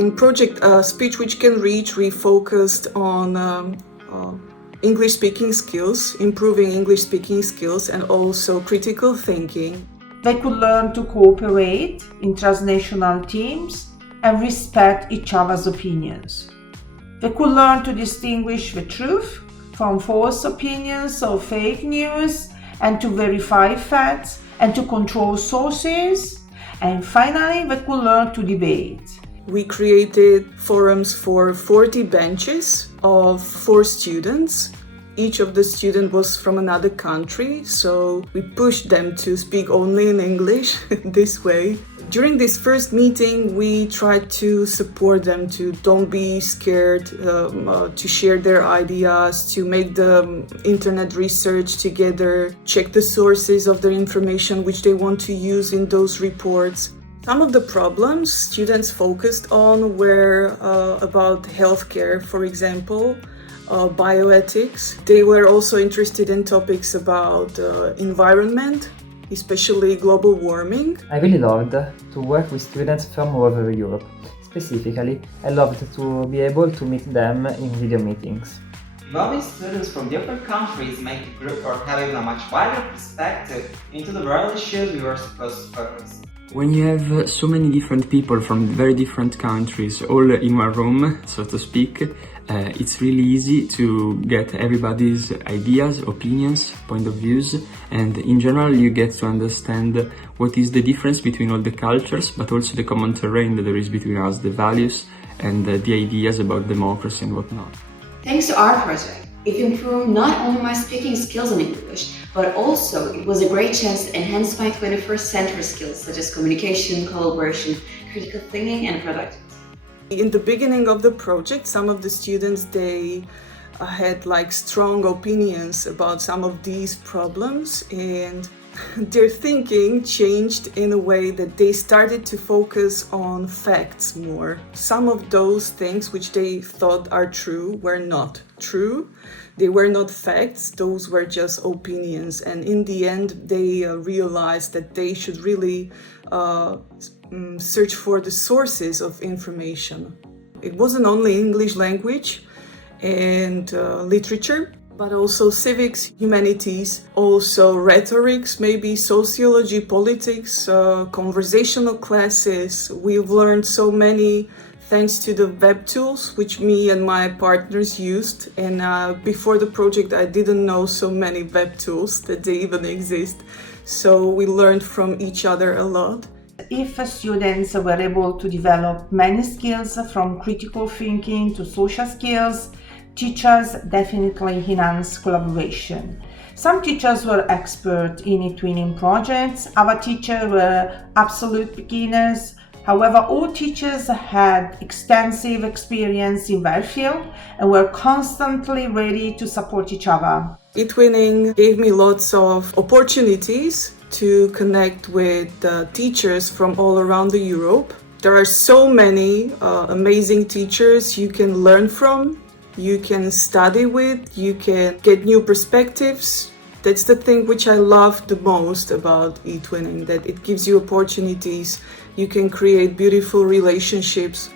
In project Speech Which Can Reach, we focused on English speaking skills, improving English speaking skills, and also critical thinking. They could learn to cooperate in transnational teams and respect each other's opinions. They could learn to distinguish the truth from false opinions or fake news, and to verify facts and to control sources. And finally, they could learn to debate. We created forums for 40 benches of 4 students. Each of the students was from another country, so we pushed them to speak only in English this way. During this first meeting, we tried to support them to don't be scared, to share their ideas, to make the internet research together, check the sources of the information which they want to use in those reports. Some of the problems students focused on were about healthcare, for example, bioethics. They were also interested in topics about environment, especially global warming. I really loved to work with students from all over Europe. Specifically, I loved to be able to meet them in video meetings. Involving students from different countries make the group or having a much wider perspective into the world issues we were supposed to focus. When you have so many different people from very different countries all in one room, so to speak, it's really easy to get everybody's ideas, opinions, point of views, and in general you get to understand what is the difference between all the cultures, but also the common terrain that there is between us, the values and the ideas about democracy and whatnot. Thanks to our project, it improved not only my speaking skills in English, but also it was a great chance to enhance my 21st century skills such as communication, collaboration, critical thinking, and productivity. In the beginning of the project, some of the students, they had strong opinions about some of these problems, and their thinking changed in a way that they started to focus on facts more. Some of those things which they thought are true were not true. They were not facts, those were just opinions. And in the end, they realized that they should really search for the sources of information. It wasn't only English language and literature, but also civics, humanities, also rhetorics, maybe sociology, politics, conversational classes. We've learned so many thanks to the web tools which me and my partners used. And before the project, I didn't know so many web tools that they even exist. So we learned from each other a lot. If students were able to develop many skills from critical thinking to social skills, teachers definitely enhance collaboration. Some teachers were expert in eTwinning projects, other teachers were absolute beginners. However, all teachers had extensive experience in their field and were constantly ready to support each other. eTwinning gave me lots of opportunities to connect with teachers from all around Europe. There are so many amazing teachers you can learn from, you can study with, you can get new perspectives. That's the thing which I love the most about eTwinning, that it gives you opportunities. You can create beautiful relationships